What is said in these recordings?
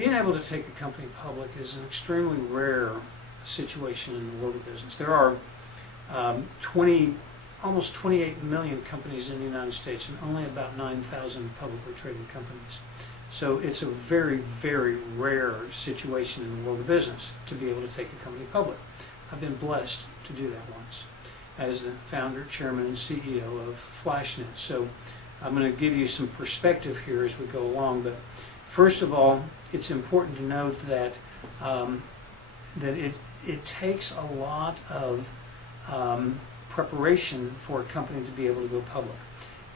Being able to take a company public is an extremely rare situation in the world of business. There are almost 28 million companies in the United States and only about 9,000 publicly traded companies. So it's a very, very rare situation in the world of business to be able to take a company public. I've been blessed to do that once as the founder, chairman, and CEO of FlashNet. So I'm going to give you some perspective here as we go along. But first of all, it's important to note that it takes a lot of preparation for a company to be able to go public.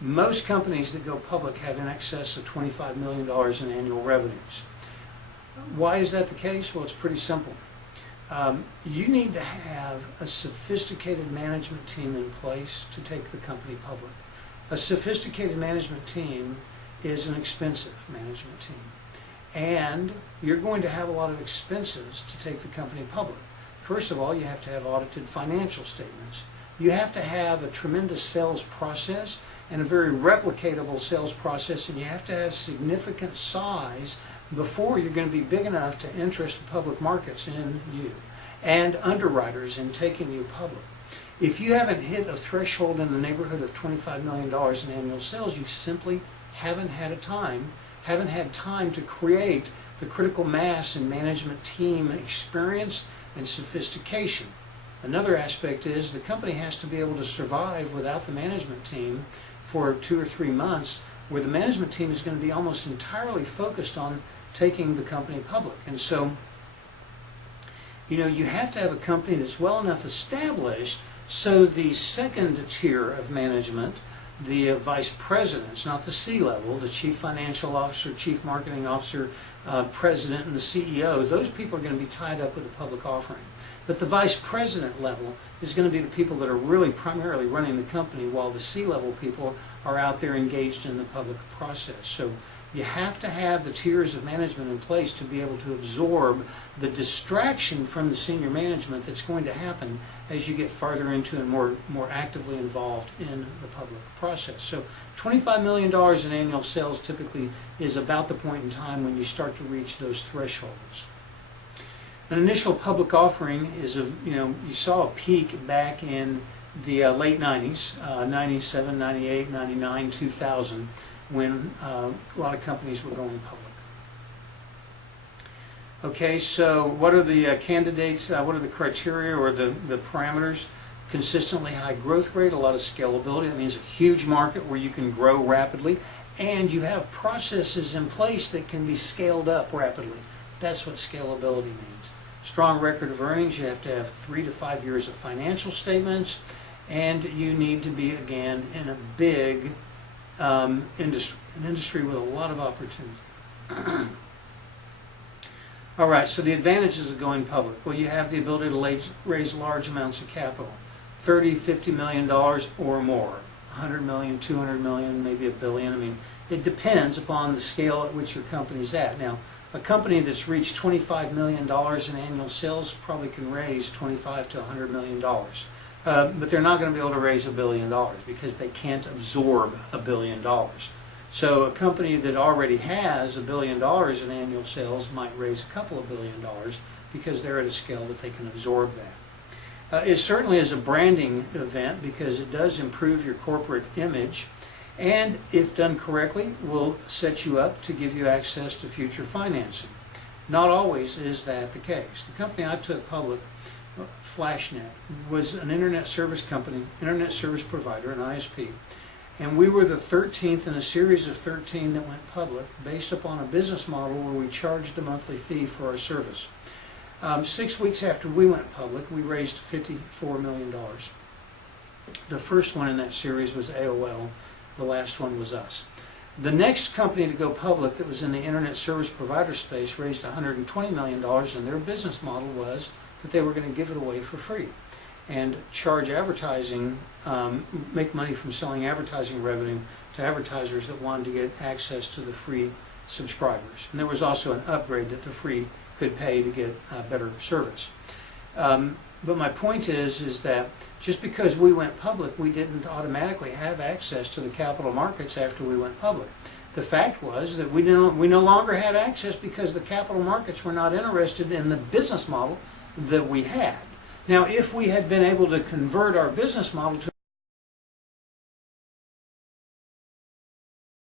Most companies that go public have in excess of $25 million in annual revenues. Why is that the case? Well, it's pretty simple. You need to have a sophisticated management team in place to take the company public. A sophisticated management team is an expensive management team. And you're going to have a lot of expenses to take the company public. First of all, you have to have audited financial statements. You have to have a tremendous sales process and a very replicatable sales process, and you have to have significant size before you're going to be big enough to interest the public markets in you and underwriters in taking you public. If you haven't hit a threshold in the neighborhood of $25 million in annual sales, you simply haven't had time to create the critical mass in management team experience and sophistication. Another aspect is the company has to be able to survive without the management team for 2 or 3 months, where the management team is going to be almost entirely focused on taking the company public. And so, you have to have a company that's well enough established so the second tier of management, the vice presidents, not the C-level, the chief financial officer, chief marketing officer, president, and the CEO, those people are going to be tied up with a public offering. But the vice president level is going to be the people that are really primarily running the company, while the C-level people are out there engaged in the public process. So you have to have the tiers of management in place to be able to absorb the distraction from the senior management that's going to happen as you get farther into and more actively involved in the public process. So $25 million in annual sales typically is about the point in time when you start to reach those thresholds. An initial public offering is, you saw a peak back in the late 90s, 97, 98, 99, 2000, when a lot of companies were going public. Okay, so what are the candidates, what are the criteria or the parameters? Consistently high growth rate, a lot of scalability. That means a huge market where you can grow rapidly, and you have processes in place that can be scaled up rapidly. That's what scalability means. Strong record of earnings. You have to have 3 to 5 years of financial statements, and you need to be, again, in a big industry, an industry with a lot of opportunity. All right, so the advantages of going public. Well, you have the ability to raise large amounts of capital, $30, $50 million or more, 100 million, 200 million, maybe $1 billion. I mean, it depends upon the scale at which your company's at. Now, a company that's reached $25 million in annual sales probably can raise $25 to $100 million. But they're not going to be able to raise $1 billion because they can't absorb $1 billion. So a company that already has $1 billion in annual sales might raise a couple of $1 billion because they're at a scale that they can absorb that. It certainly is a branding event because it does improve your corporate image, and if done correctly, will set you up to give you access to future financing. Not always is that the case. The company I took public, FlashNet, was an internet service company, internet service provider, an ISP, and we were the 13th in a series of 13 that went public based upon a business model where we charged a monthly fee for our service. 6 weeks after we went public, we raised $54 million. The first one in that series was AOL. The last one was us. The next company to go public that was in the internet service provider space raised $120 million, and their business model was that they were going to give it away for free and charge advertising, make money from selling advertising revenue to advertisers that wanted to get access to the free subscribers. And there was also an upgrade that the free could pay to get better service. But my point is that just because we went public, we didn't automatically have access to the capital markets after we went public. The fact was that we no longer had access because the capital markets were not interested in the business model that we had. Now, if we had been able to convert our business model to